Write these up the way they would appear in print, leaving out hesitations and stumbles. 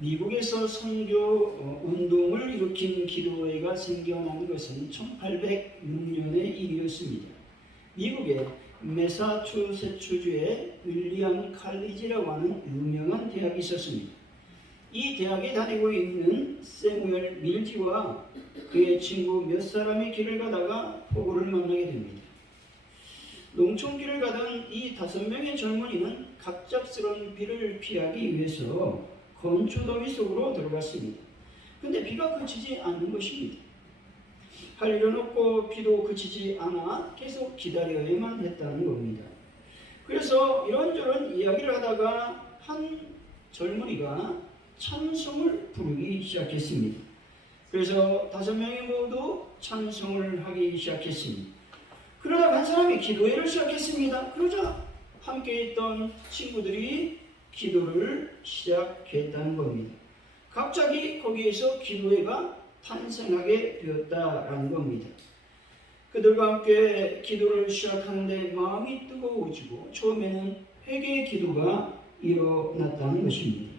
미국에서 선교 운동을 일으킨 기도회가 생겨난 것은 1806년의 일이었습니다. 미국의 매사추세츠주의 윌리엄 칼리지라고 하는 유명한 대학이 있었습니다. 이 대학에 다니고 있는 세무엘 밀지와 그의 친구 몇 사람이 길을 가다가 폭우를 만나게 됩니다. 농촌길을 가던 이 5명의 젊은이는 갑작스러운 비를 피하기 위해서 건초더미 속으로 들어갔습니다. 근데 비가 그치지 않는 것입니다. 할 일은 없고 비도 그치지 않아 계속 기다려야만 했다는 겁니다. 그래서 이런저런 이야기를 하다가 한 젊은이가 찬송을 부르기 시작했습니다. 그래서 5명이 모두 찬송을 하기 시작했습니다. 그러다 한 사람이 기도회를 시작했습니다. 그러자 함께 있던 친구들이 기도를 시작했다는 겁니다. 갑자기 거기에서 기도회가 탄생하게 되었다라는 겁니다. 그들과 함께 기도를 시작하는데 마음이 뜨거워지고 처음에는 회개의 기도가 일어났다는 것입니다.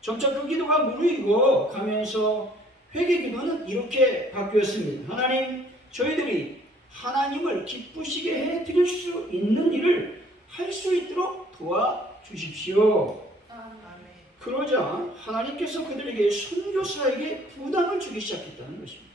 점차 그 기도가 무르익어 가면서 회개 기도는 이렇게 바뀌었습니다. 하나님, 저희들이 하나님을 기쁘시게 해드릴 수 있는 일을 할 수 있도록 도와주십시오. 그러자 하나님께서 그들에게 선교사에게 부담을 주기 시작했다는 것입니다.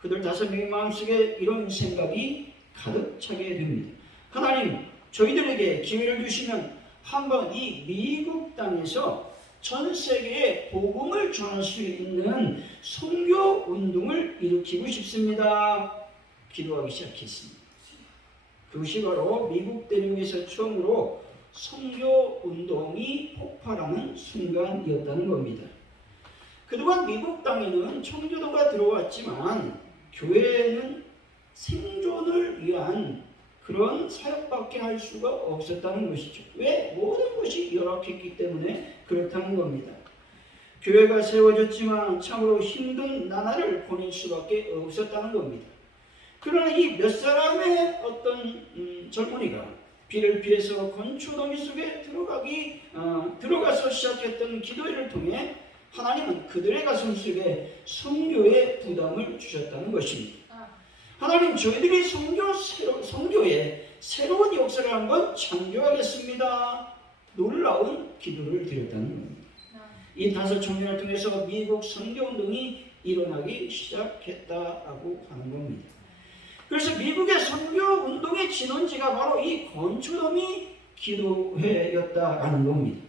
그들 5명의 마음속에 이런 생각이 가득 차게 됩니다. 하나님, 저희들에게 기회를 주시면 한번 이 미국 땅에서 전 세계에 복음을 전할 수 있는 선교 운동을 일으키고 싶습니다. 기도하기 시작했습니다. 그것이 바로 미국 대륙에서 처음으로 선교 운동이 폭발하는 순간이었다는 겁니다. 그동안 미국 땅에는 청교도가 들어왔지만 교회는 생존을 위한 그런 사역밖에 할 수가 없었다는 것이죠. 왜? 모든 것이 열악했기 때문에 그렇다는 겁니다. 교회가 세워졌지만 참으로 힘든 나날을 보낼 수밖에 없었다는 겁니다. 그러나 이 몇 사람의 어떤 젊은이가 비를 피해서 건초더미 속에 들어가서 시작했던 기도회를 통해 하나님은 그들의 가슴 속에 선교의 부담을 주셨다는 것입니다. 하나님, 저희들이 선교에 새로운 역사를 한번 창조하겠습니다. 놀라운 기도를 드렸다는 겁니다. 이 5 청년을 통해서 미국 선교운동이 일어나기 시작했다고 하는 겁니다. 그래서 미국의 선교운동의 진원지가 바로 이 건초더미 기도회였다라는 겁니다.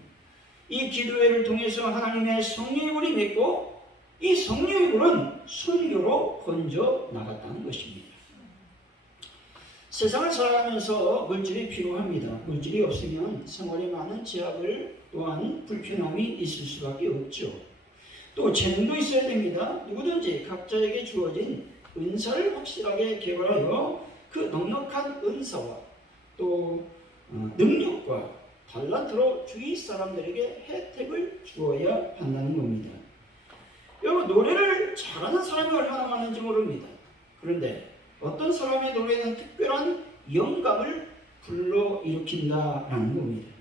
이 기도회를 통해서 하나님의 성령의 불이 맺고 이 성령의 불은 선교로 번져 나갔다는 것입니다. 세상을 살아가면서 물질이 필요합니다. 물질이 없으면 생활에 많은 제약을 또한 불편함이 있을 수밖에 없죠. 또 재능도 있어야 됩니다. 누구든지 각자에게 주어진 은사를 확실하게 개발하여 그 넉넉한 은사와 또 능력과 달란트로 주위 사람들에게 혜택을 주어야 한다는 겁니다. 여러분, 노래를 잘하는 사람이 얼마나 많은지 모릅니다. 그런데 어떤 사람의 노래는 특별한 영감을 불러일으킨다라는 겁니다.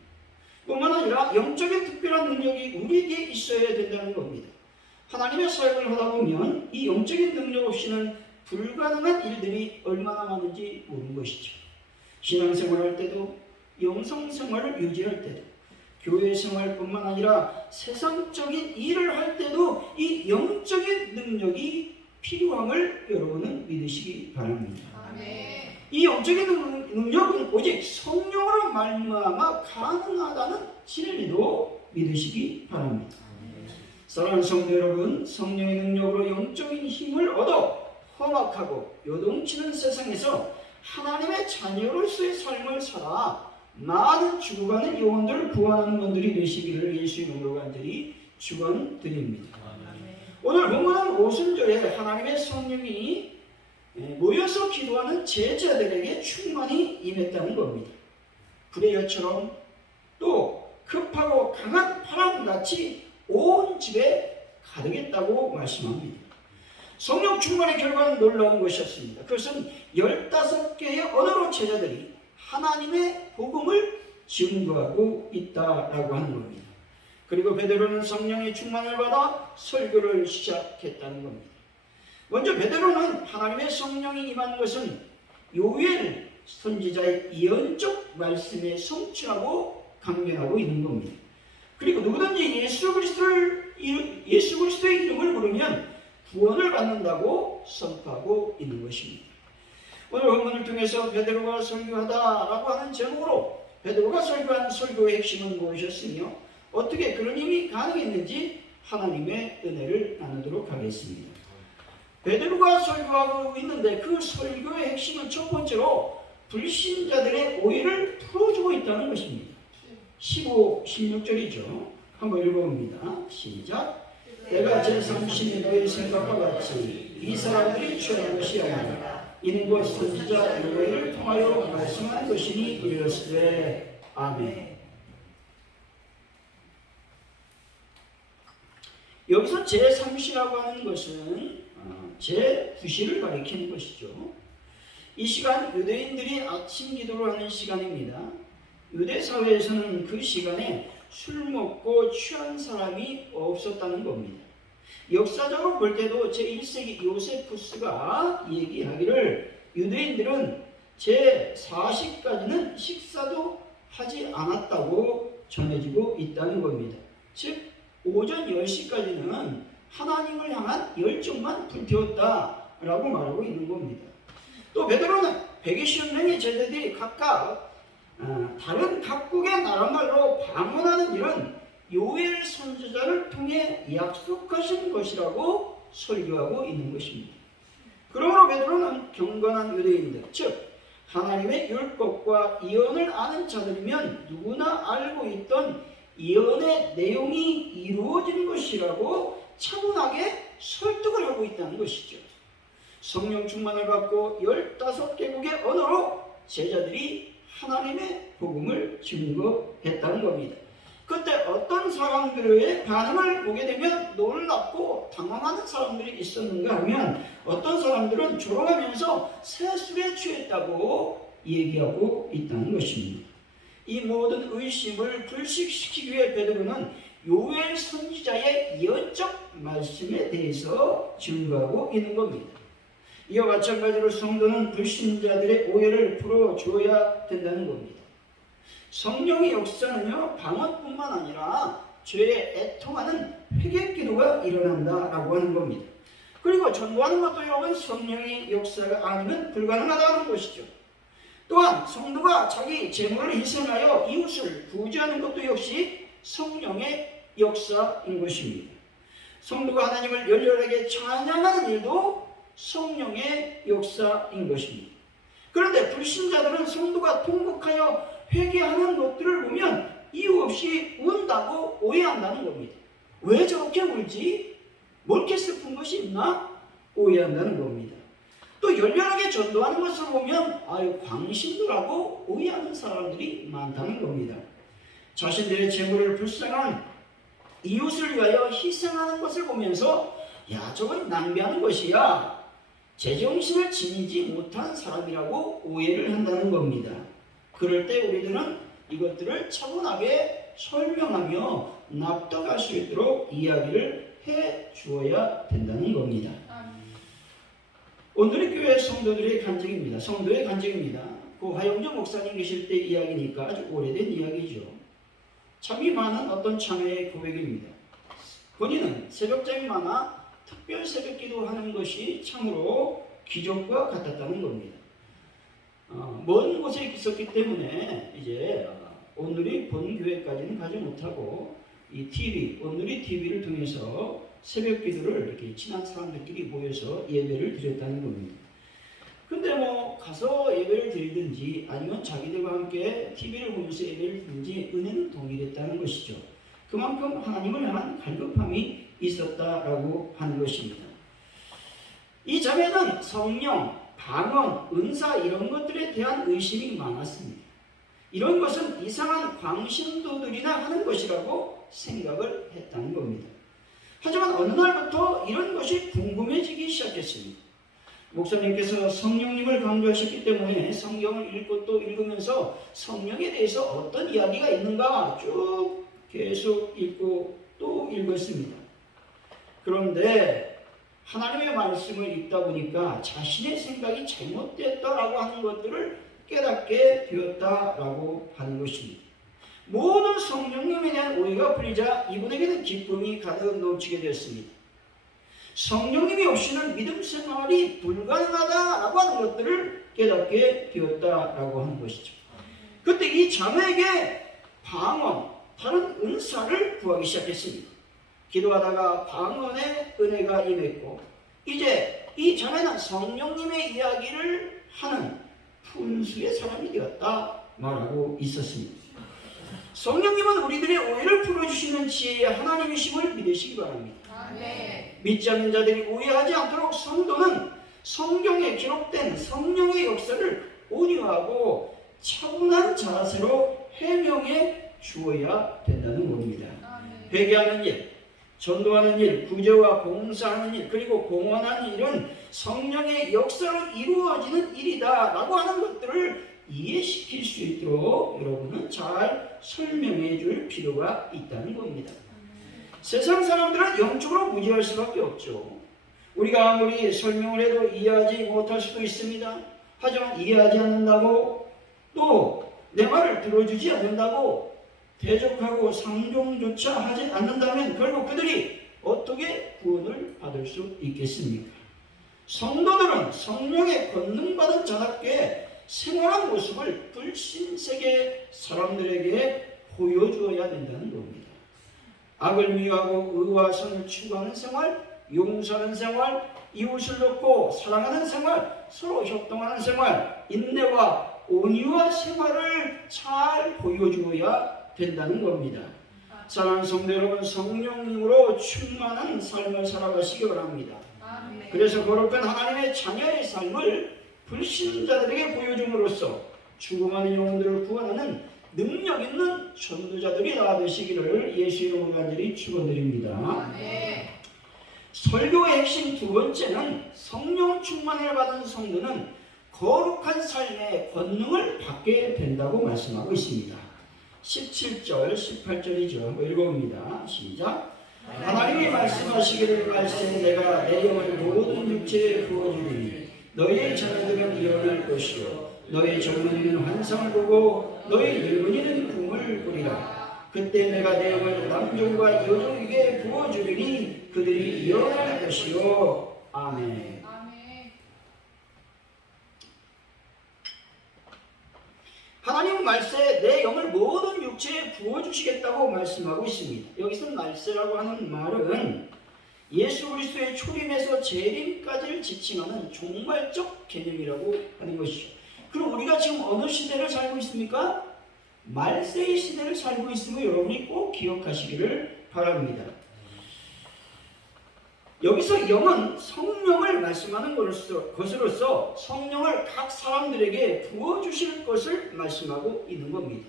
뿐만 아니라 영적인 특별한 능력이 우리에게 있어야 된다는 겁니다. 하나님의 사역을 하다 보면 이 영적인 능력 없이는 불가능한 일들이 얼마나 많은지 모르는 것이죠. 신앙생활할 때도 영성생활을 유지할 때도 교회 생활뿐만 아니라 세상적인 일을 할 때도 이 영적인 능력이 필요함을 여러분은 믿으시기 바랍니다. 아멘. 이 영적인 능력은 오직 성령으로 말미암아 가능하다는 진리도 믿으시기 바랍니다. 사랑하는 성도 여러분, 성령의 능력으로 영적인 힘을 얻어 험악하고 요동치는 세상에서 하나님의 자녀로서의 삶을 살아 많은 죽어가는 영혼들을 구원하는 분들이 되시기를 예수 이름으로 간절히 축원드립니다. 오늘 본문은 오순절에 하나님의 성령이 모여서 기도하는 제자들에게 충만히 임했다는 겁니다. 불의 여처럼 또 급하고 강한 바람같이 온 집에 가득했다고 말씀합니다. 성령 충만의 결과는 놀라운 것이었습니다. 그것은 15개의 언어로 제자들이 하나님의 복음을 증거하고 있다라고 하는 겁니다. 그리고 베드로는 성령의 충만을 받아 설교를 시작했다는 겁니다. 먼저 베드로는 하나님의 성령이 임한 것은 요엘 선지자의 예언적 말씀에 성취하고 강변하고 있는 겁니다. 그리고 누구든지 예수 그리스도의 이름을 부르면 구원을 받는다고 선포하고 있는 것입니다. 오늘 본문을 통해서 베드로가 설교하다라고 하는 제목으로 베드로가 설교한 설교의 핵심은 무엇이었으며 어떻게 그런 힘이 가능했는지 하나님의 은혜를 나누도록 하겠습니다. 베드로가 설교하고 있는데 그 설교의 핵심은 첫 번째로 불신자들의 오해를 풀어주고 있다는 것입니다. 15, 16절이죠. 한번 읽어봅니다. 시작. 내가 제3신이 너의 생각과 같이 이 사람들이 취한 것이 아니라 이는 곧 선지자 요엘을 통하여 말씀한 것이니 이르시되 아멘. 여기서 제3시라고 하는 것은 제9시를 가리키는 것이죠. 이 시간 유대인들이 아침 기도를 하는 시간입니다. 유대 사회에서는 그 시간에 술 먹고 취한 사람이 없었다는 겁니다. 역사적으로 볼 때도 제1세기 요세푸스가 얘기하기를 유대인들은 제40까지는 식사도 하지 않았다고 전해지고 있다는 겁니다. 즉 오전 10시까지는 하나님을 향한 열정만 불태웠다라고 말하고 있는 겁니다. 또 베드로는 120명의 제자들이 각각 다른 각국의 나라말로 방언하는 일은 요엘 선지자를 통해 약속하신 것이라고 설교하고 있는 것입니다. 그러므로 베드로는 경건한 유대인들, 즉 하나님의 율법과 예언을 아는 자들이면 누구나 알고 있던 예언의 내용이 이루어진 것이라고 차분하게 설득을 하고 있다는 것이죠. 성령 충만을 받고 15개국의 언어로 제자들이 하나님의 복음을 증거했다는 겁니다. 그때 어떤 사람들의 반응을 보게 되면 놀랍고 당황하는 사람들이 있었는가 하면 어떤 사람들은 조롱하면서 새술에 취했다고 얘기하고 있다는 것입니다. 이 모든 의심을 불식시키기 위해 베드로는 요엘 선지자의 예언적 말씀에 대해서 증거하고 있는 겁니다. 이와 마찬가지로 성도는 불신자들의 오해를 풀어줘야 된다는 겁니다. 성령의 역사는요, 방언뿐만 아니라 죄에 애통하는 회개기도가 일어난다라고 하는 겁니다. 그리고 전도하는 것도 여러분 성령의 역사가 아니면 불가능하다는 것이죠. 또한 성도가 자기 재물을 희생하여 이웃을 구제하는 것도 역시 성령의 역사인 것입니다. 성도가 하나님을 열렬하게 찬양하는 일도 성령의 역사인 것입니다. 그런데 불신자들은 성도가 통곡하여 회개하는 것들을 보면 이유 없이 운다고 오해한다는 겁니다. 왜 저렇게 울지? 뭐 이렇게 슬픈 것이 있나? 오해한다는 겁니다. 또 열렬하게 전도하는 것을 보면 광신도라고 오해하는 사람들이 많다는 겁니다. 자신들의 재물을 불쌍한 이웃을 위하여 희생하는 것을 보면서 야, 저건 낭비하는 것이야. 제정신을 지니지 못한 사람이라고 오해를 한다는 겁니다. 그럴 때 우리들은 이것들을 차분하게 설명하며 납득할 수 있도록 이야기를 해 주어야 된다는 겁니다. 오늘의 교회 성도들의 간증입니다. 성도의 간증입니다. 그 화영조 목사님 계실 때 이야기니까 아주 오래된 이야기죠. 참이 많은 어떤 참회의 고백입니다. 본인은 새벽잠이 많아 특별 새벽기도 하는 것이 참으로 기적과 같았다는 겁니다. 먼 곳에 있었기 때문에 이제 오늘이 본교회까지는 가지 못하고 이 TV, 오늘이 TV를 통해서 새벽 기도를 이렇게 친한 사람들끼리 모여서 예배를 드렸다는 겁니다. 근데 뭐 가서 예배를 드리든지 아니면 자기들과 함께 TV를 보면서 예배를 드리든지 은혜는 동일했다는 것이죠. 그만큼 하나님을 향한 갈급함이 있었다라고 하는 것입니다. 이 자매는 성령, 방언, 은사 이런 것들에 대한 의심이 많았습니다. 이런 것은 이상한 광신도들이나 하는 것이라고 생각을 했다는 겁니다. 하지만 어느 날부터 이런 것이 궁금해지기 시작했습니다. 목사님께서 성령님을 강조하셨기 때문에 성경을 읽고 또 읽으면서 성령에 대해서 어떤 이야기가 있는가 쭉 계속 읽고 또 읽었습니다. 그런데 하나님의 말씀을 읽다 보니까 자신의 생각이 잘못됐다라고 하는 것들을 깨닫게 되었다라고 하는 것입니다. 모든 성령님에 대한 오해가 풀리자 이분에게는 기쁨이 가득 넘치게 되었습니다. 성령님이 없이는 믿음 생활이 불가능하다라고 하는 것들을 깨닫게 되었다라고 하는 것이죠. 그때 이 자매에게 방언, 다른 은사를 구하기 시작했습니다. 기도하다가 방언의 은혜가 임했고 이제 이 자매는 성령님의 이야기를 하는 분수의 사람이 되었다 말하고 있었습니다. 성령님은 우리들의 오해를 풀어주시는 지혜의 하나님이심을 믿으시기 바랍니다. 아멘. 믿지 않는 자들이 오해하지 않도록 성도는 성경에 기록된 성령의 역사를 온유하고 차분한 자세로 해명해 주어야 된다는 겁니다. 회개하는 일, 전도하는 일, 구제와 봉사하는 일, 그리고 공헌하는 일은 성령의 역사로 이루어지는 일이다 라고 하는 것들을 이해시킬 수 있도록 여러분은 잘 설명해 줄 필요가 있다는 겁니다. 세상 사람들은 영적으로 무지할 수밖에 없죠. 우리가 아무리 설명을 해도 이해하지 못할 수도 있습니다. 하지만 이해하지 않는다고 또 내 말을 들어주지 않는다고 대적하고 상종조차 하지 않는다면 결국 그들이 어떻게 구원을 받을 수 있겠습니까? 성도들은 성령의 권능받은 자답게 생활한 모습을 불신세계 사람들에게 보여주어야 된다는 겁니다. 악을 미워하고 의와 선을 추구하는 생활, 용서하는 생활, 이웃을 돕고 사랑하는 생활, 서로 협동하는 생활, 인내와 온유한 생활을 잘 보여주어야 된다는 겁니다. 사랑하는 성도 여러분, 성령님으로 충만한 삶을 살아가시기 바랍니다. 아멘. 그래서 거룩한 하나님의 자녀의 삶을 불신자들에게 보여줌으로써 죽어가는 영혼들을 구원하는 능력 있는 전도자들이 되시기를 예수 이름으로 간절히 축원드립니다. 아멘. 설교의 핵심 두 번째는 성령 충만을 받은 성도는 거룩한 삶의 권능을 받게 된다고 말씀하고 있습니다. 17절, 18절이죠. 한번 읽어봅니다. 시작. 하나님이 말씀하시기를 말씀에 내가 내 영을 모든 육체에 부어주리니 너희의 자녀들은 예언할 것이요 너희 젊은이는 환상을 보고 너희 늙은이는 꿈을 꾸리라. 그때 내가 내 영을 남종과 여종에게 부어주리니 그들이 예언할 것이요. 아멘. 하나님은 말세에 내 영을 모든 육체에 부어주시겠다고 말씀하고 있습니다. 여기서 말세라고 하는 말은 예수 그리스도의 초림에서 재림까지를 지칭하는 종말적 개념이라고 하는 것이죠. 그럼 우리가 지금 어느 시대를 살고 있습니까? 말세의 시대를 살고 있음을 여러분이 꼭 기억하시기를 바랍니다. 여기서 영은 성령을 말씀하는 것으로서 성령을 각 사람들에게 부어주실 것을 말씀하고 있는 겁니다.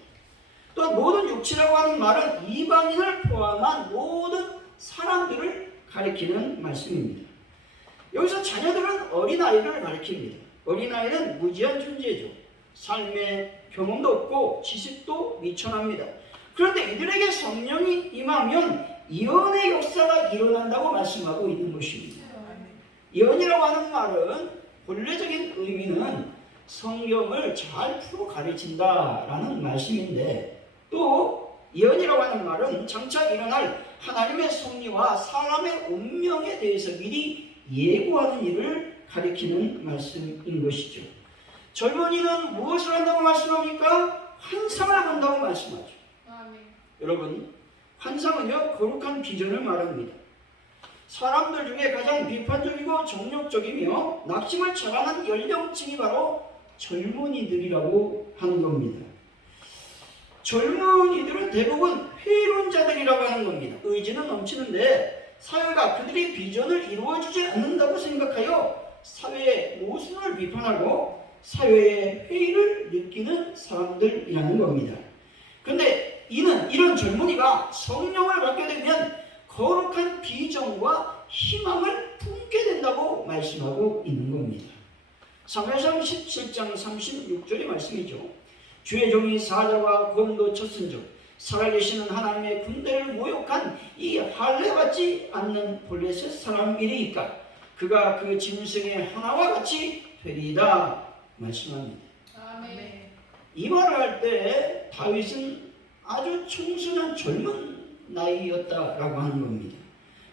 또한 모든 육체라고 하는 말은 이방인을 포함한 모든 사람들을 가리키는 말씀입니다. 여기서 자녀들은 어린아이를 가리킵니다. 어린아이는 무지한 존재죠. 삶의 경험도 없고 지식도 미천합니다. 그런데 이들에게 성령이 임하면 예언의 역사가 일어난다고 말씀하고 있는 것입니다. 예언이라고 하는 말은 본래적인 의미는 성경을 잘 풀어 가르친다라는 말씀인데 또 예언이라고 하는 말은 장차 일어날 하나님의 섭리와 사람의 운명에 대해서 미리 예고하는 일을 가리키는 말씀인 것이죠. 젊은이는 무엇을 한다고 말씀합니까? 환상을 본다고 말씀하죠. 여러분, 환상은요 거룩한 비전을 말합니다. 사람들 중에 가장 비판적이고 정욕적이며 낙심을 자랑하는 연령층이 바로 젊은이들이라고 하는 겁니다. 젊은이들은 대부분 회의론자들이라고 하는 겁니다. 의지는 넘치는데 사회가 그들의 비전을 이루어주지 않는다고 생각하여 사회의 모순을 비판하고 사회의 회의를 느끼는 사람들이라는 겁니다. 그런데 이런 젊은이가 성령을 받게 되면 거룩한 비전과 희망을 품게 된다고 말씀하고 있는 겁니다. 사무엘상 17장 36절의 말씀이죠. 주의 종이 사자와 곰도 쳤은즉 살아계시는 하나님의 군대를 모욕한 이 할례받지 않는 블레셋 사람이니까 그가 그 짐승의 하나와 같이 되리이다 말씀합니다. 아멘. 이 말을 할 때 다윗은 아주 청순한 젊은 나이였다라고 하는 겁니다.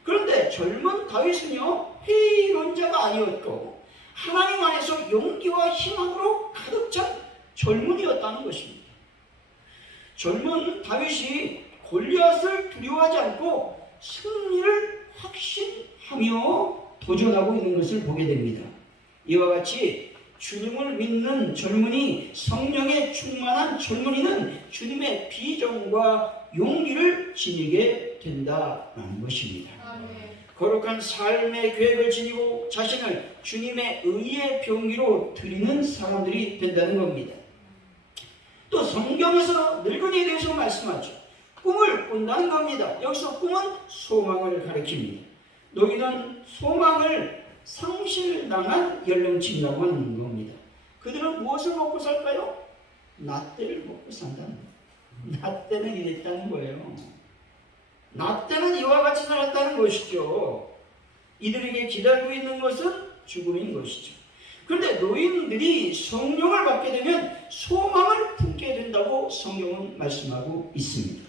그런데 젊은 다윗은요, 회의론자가 아니었고 하나님 안에서 용기와 희망으로 가득 찬 젊은이였다는 것입니다. 젊은 다윗이 골리앗을 두려워하지 않고 승리를 확신하며 도전하고 있는 것을 보게 됩니다. 이와 같이 주님을 믿는 젊은이, 성령에 충만한 젊은이는 주님의 비전과 용기를 지니게 된다는 것입니다. 아멘. 거룩한 삶의 계획을 지니고 자신을 주님의 의의 병기로 드리는 사람들이 된다는 겁니다. 또 성경에서 늙은이에 대해서 말씀하죠. 꿈을 꾼다는 겁니다. 여기서 꿈은 소망을 가리킵니다. 노인은 소망을 상실당한 연령층이라고 하는 겁니다. 그들은 무엇을 먹고 살까요? 낫때를 먹고 산다는 거예요. 낫때는 이랬다는 거예요. 낫때는 이와 같이 살았다는 것이죠. 이들에게 기다리고 있는 것은 죽음인 것이죠. 그런데 노인들이 성령을 받게 되면 소망을 품게 된다고 성경은 말씀하고 있습니다.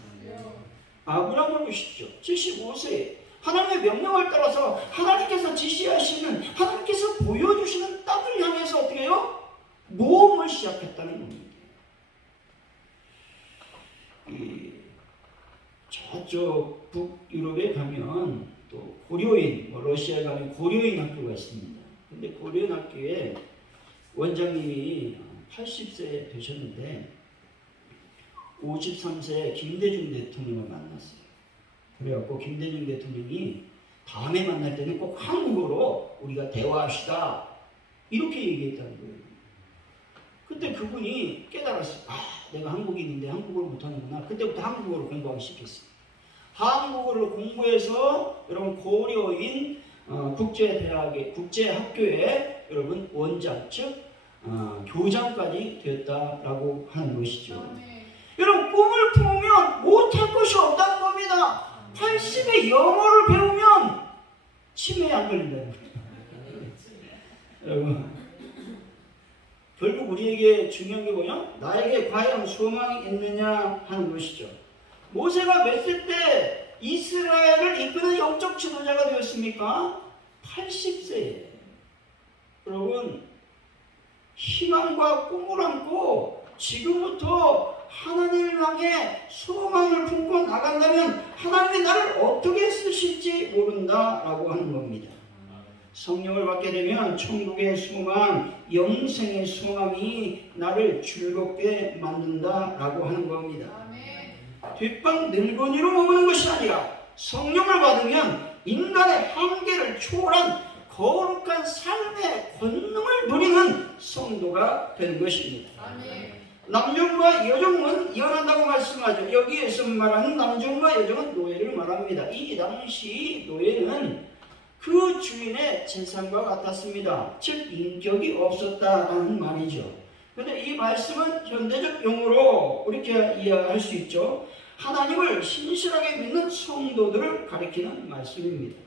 아브라함을 보십시오. 75세 하나님의 명령을 따라서 하나님께서 지시하시는, 하나님께서 보여주시는 땅을 향해서 어떻게 해요? 모험을 시작했다는 겁니다. 저쪽 북유럽에 가면 또 고려인, 러시아에 가면 고려인 학교가 있습니다. 근데 고려인 학교에 원장님이 80세 되셨는데 53세 김대중 대통령을 만났어요. 그래갖고 김대중 대통령이 다음에 만날 때는 꼭 한국어로 우리가 대화합시다 이렇게 얘기했다는 거예요. 그때 그분이 깨달았어요. 내가 한국인인데 한국어를 못하는구나. 그때부터 한국어를 공부하기 시작했어요. 한국어를 공부해서 여러분 고려인 국제대학의 국제학교에 여러분 원장 즉 교장까지 되었다라고 하는 것이죠. 여러분 꿈을 품으면 못할 것이 없다는 겁니다. 80에 영어를 배우면 치매에 안 걸린다는 거예요. 여러분 결국 우리에게 중요한 게 뭐냐? 나에게 과연 소망이 있느냐 하는 것이죠. 모세가 몇 세 때 이스라엘을 이끄는 영적 지도자가 되었습니까? 80세에. 여러분 희망과 꿈을 안고 지금부터 하나님을 향해 소망을 품고 나간다면 하나님이 나를 어떻게 쓰실지 모른다라고 하는 겁니다. 성령을 받게 되면 천국의 소망, 영생의 소망이 나를 즐겁게 만든다라고 하는 겁니다. 뒷방 늙은이로 머무는 것이 아니라 성령을 받으면 인간의 한계를 초월한 거룩한 삶의 권능을 누리는 성도가 되는 것입니다. 남종과 여종은 이혼한다고 말씀하죠. 여기에서 말하는 남종과 여종은 노예를 말합니다. 이 당시 노예는 그 주인의 재산과 같았습니다. 즉 인격이 없었다라는 말이죠. 그런데 이 말씀은 현대적 용어로 이렇게 이해할 수 있죠. 하나님을 신실하게 믿는 성도들을 가리키는 말씀입니다.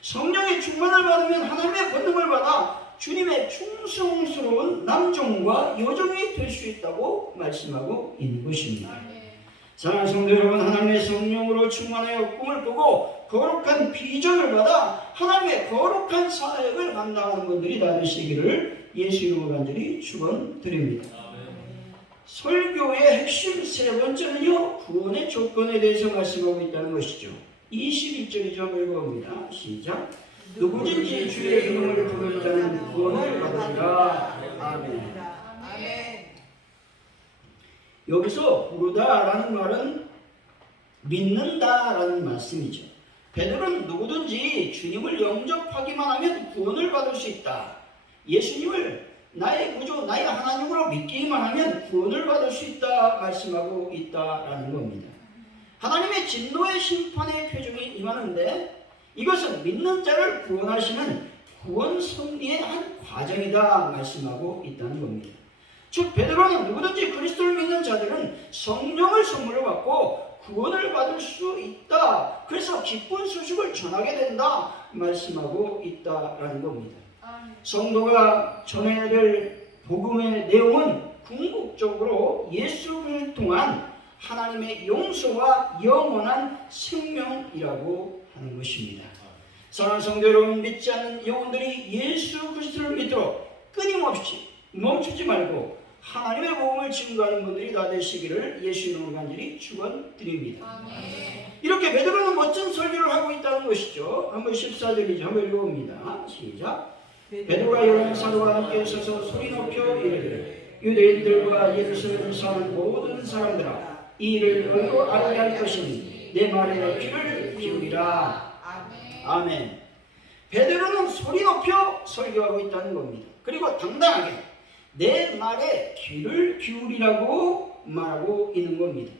성령의 충만을 받으면 하나님의 권능을 받아 주님의 충성스러운 남종과 여종이 될 수 있다고 말씀하고 있는 것입니다. 사랑하는 성도 여러분, 하나님의 성령으로 충만하여 꿈을 꾸고 거룩한 비전을 받아 하나님의 거룩한 사역을 감당하는 분들이 다 되시기를 예수 이름으로 간절히 축원드립니다. 설교의 핵심 세 번째는요, 구원의 조건에 대해서 말씀하고 있다는 것이죠. 21절이 좀 읽어봅니다. 시작. 누구든지 주의 이름을 부르는 자는 구원을 받으리라. 아멘. 여기서 부르다라는 말은 믿는다라는 말씀이죠. 베드로는 누구든지 주님을 영접하기만 하면 구원을 받을 수 있다. 예수님을 나의 구주, 나의 하나님으로 믿기만 하면 구원을 받을 수 있다 말씀하고 있다라는 겁니다. 하나님의 진노의 심판의 표정이 임하는데 이것은 믿는 자를 구원하시는 구원 섭리의 한 과정이다 말씀하고 있다는 겁니다. 즉 베드로는 누구든지 그리스도를 믿는 자들은 성령을 선물로 받고 구원을 받을 수 있다. 그래서 기쁜 소식을 전하게 된다 말씀하고 있다라는 겁니다. 성도가 전해야 될 복음의 내용은 궁극적으로 예수를 통한 하나님의 용서와 영원한 생명이라고 하는 것입니다. 사랑하는 성도 여러분, 믿지 않는 영혼들이 예수 그리스도를 믿도록 끊임없이 멈추지 말고 하나님의 복음을 증거하는 분들이 다 되시기를 예수 이름으로 간절히 축원드립니다. 이렇게 베드로는 멋진 설교를 하고 있다는 것이죠. 한번 14절이죠. 한번 읽어봅니다. 시작. 베드로가 여러 사도와 함께 서서 소리 높여 이르되 유대인들과 예루살렘에 사는 모든 사람들아 이 일을 너희도 알게 할 것이니 내 말에 귀를 기울이라. 아멘. 베드로는 소리 높여 설교하고 있다는 겁니다. 그리고 당당하게 내 말에 귀를 기울이라고 말하고 있는 겁니다.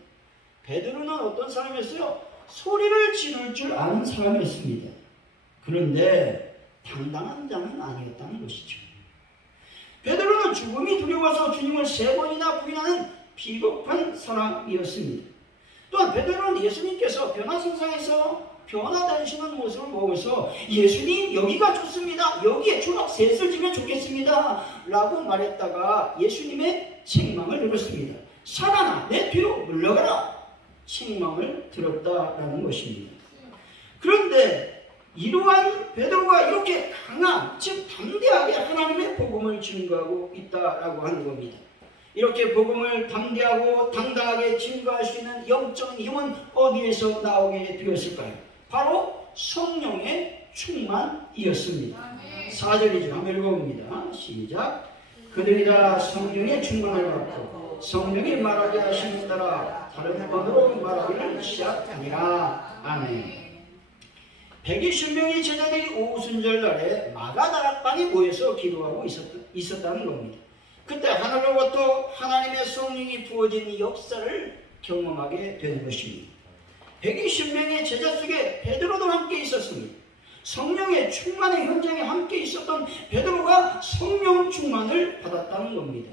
베드로는 어떤 사람이었어요? 소리를 지를 줄 아는 사람이었습니다. 그런데 당당한 자는 아니었다는 것이죠. 베드로는 죽음이 두려워서 주님을 3번이나 부인하는 비겁한 사람이었습니다. 또한 베드로는 예수님께서 변화성상에서 변화다니시는 모습을 보고서 예수님 여기가 좋습니다. 여기에 초록 셋을 지면 좋겠습니다. 라고 말했다가 예수님의 책망을 들었습니다. 사단아 내 뒤로 물러가라. 책망을 들었다라는 것입니다. 그런데 이러한 베드로가 이렇게 강한, 즉 담대하게 하나님의 복음을 증거하고 있다라고 하는 겁니다. 이렇게 복음을 담대하고 당당하게 증거할 수 있는 영적인 힘은 어디에서 나오게 되었을까요? 바로 성령의 충만이었습니다. 4절이죠. 한번 읽어봅니다. 시작. 그들이 다 성령의 충만을 받고 성령이 말하게 하심에 따라 다른 언어로 말하기를 시작하니라. 아멘. 120명의 제자들이 오순절 날에 마가다락방에 모여서 기도하고 있었다는 겁니다. 그때 하늘로부터 하나님의 성령이 부어진 역사를 경험하게 되는 것입니다. 120명의 제자 속에 베드로도 함께 있었습니다. 성령의 충만의 현장에 함께 있었던 베드로가 성령 충만을 받았다는 겁니다.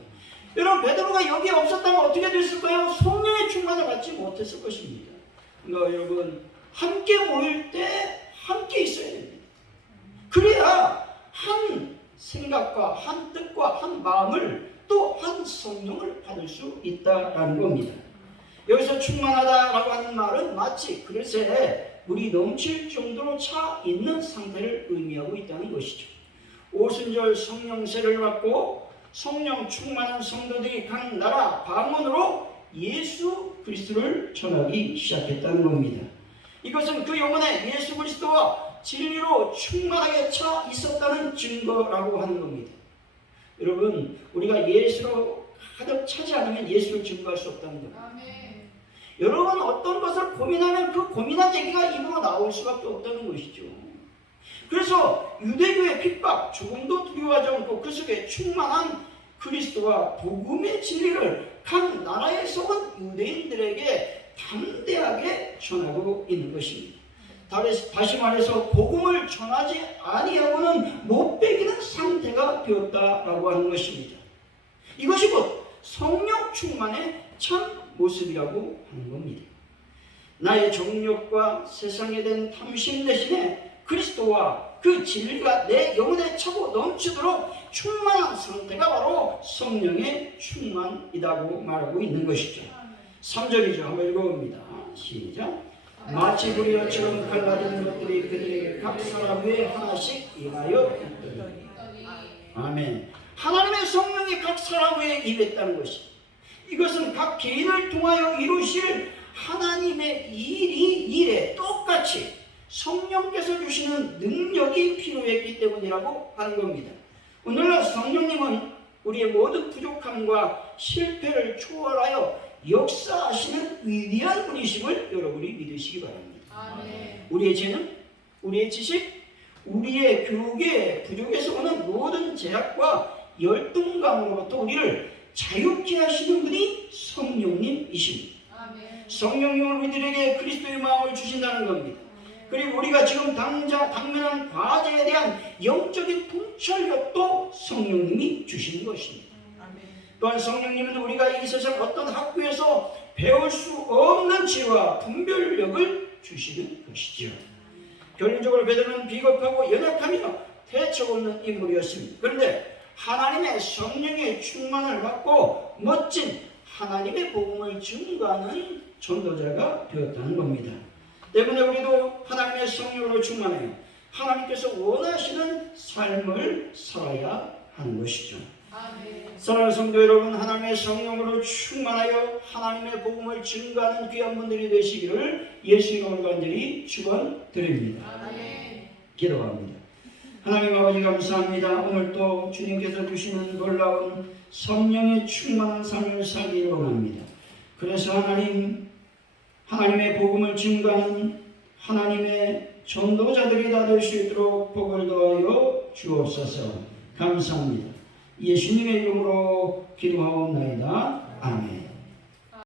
여러분, 베드로가 여기에 없었다면 어떻게 됐을까요? 성령의 충만을 받지 못했을 것입니다. 그러니까 여러분, 함께 모일 때 함께 있어야 됩니다. 그래야 한 생각과 한 뜻과 한 마음을 또 한 성령을 받을 수 있다는 겁니다. 여기서 충만하다라고 하는 말은 마치 그릇에 물이 넘칠 정도로 차 있는 상태를 의미하고 있다는 것이죠. 오순절 성령세를 받고 성령 충만한 성도들이 각 나라 방언으로 예수 그리스도를 전하기 시작했다는 겁니다. 이것은 그 영혼에 예수 그리스도와 진리로 충만하게 차 있었다는 증거라고 하는 겁니다. 여러분, 우리가 예수로 가득 차지 않으면 예수를 증거할 수 없다는 겁니다. 여러분, 어떤 것을 고민하면 그 고민한 얘기가 입으로 나올 수밖에 없다는 것이죠. 그래서 유대교의 핍박, 죽음도 두려워하지 않고 그 속에 충만한 그리스도와 복음의 진리를 각 나라에 속은 유대인들에게 담대하게 전하고 있는 것입니다. 다시 말해서 복음을 전하지 아니하고는 못 배기는 상태가 되었다라고 하는 것입니다. 이것이 곧 성령 충만의 참 모습이라고 하는 겁니다. 나의 정욕과 세상에 대한 탐심 대신에 그리스도와 그 진리가 내 영혼에 차고 넘치도록 충만한 상태가 바로 성령의 충만이라고 말하고 있는 것이죠. 3절이죠. 한번 읽어봅니다. 시작. 마치 불이처럼 갈라진 것들이 그들에게 각 사람 위에 하나씩 임하여 있더니. 아멘. 하나님의 성령이 각 사람 위에 임했다는 것이, 이것은 각 개인을 통하여 이루실 하나님의 일에 똑같이 성령께서 주시는 능력이 필요했기 때문이라고 하는 겁니다. 오늘날 성령님은 우리의 모든 부족함과 실패를 초월하여 역사하시는 위대한 분이심을 여러분이 믿으시기 바랍니다. 아멘. 우리의 재능, 우리의 지식, 우리의 교육의 부족에서 오는 모든 제약과 열등감으로부터 우리를 자유케 하시는 분이 성령님이십니다. 아멘. 성령님은 우리들에게 그리스도의 마음을 주신다는 겁니다. 그리고 우리가 지금 당면한 과제에 대한 영적인 통찰력도 성령님이 주시는 것입니다. 아멘. 또한 성령님은 우리가 이 세상 어떤 학교에서 배울 수 없는 지혜와 분별력을 주시는 것이죠. 결론적으로 베드로는 비겁하고 연약하며 대책 없는 인물이었습니다. 그런데 하나님의 성령의 충만을 받고 멋진 하나님의 복음을 증거하는 전도자가 되었다는 겁니다. 때문에 우리도 하나님의 성령으로 충만하여 하나님께서 원하시는 삶을 살아야 하는 것이죠. 사랑하는 성도 여러분, 하나님의 성령으로 충만하여 하나님의 복음을 증거하는 귀한 분들이 되시기를 예수 이름으로 간절히 축원드립니다. 기도합니다. 하나님 아버지 감사합니다. 오늘도 주님께서 주시는 놀라운 성령의 충만한 삶을 살기를 원합니다. 그래서 하나님의 복음을 증거하는 하나님의 전도자들이 다 될 수 있도록 복을 더하여 주옵소서. 감사합니다. 예수님의 이름으로 기도하옵나이다. 아멘.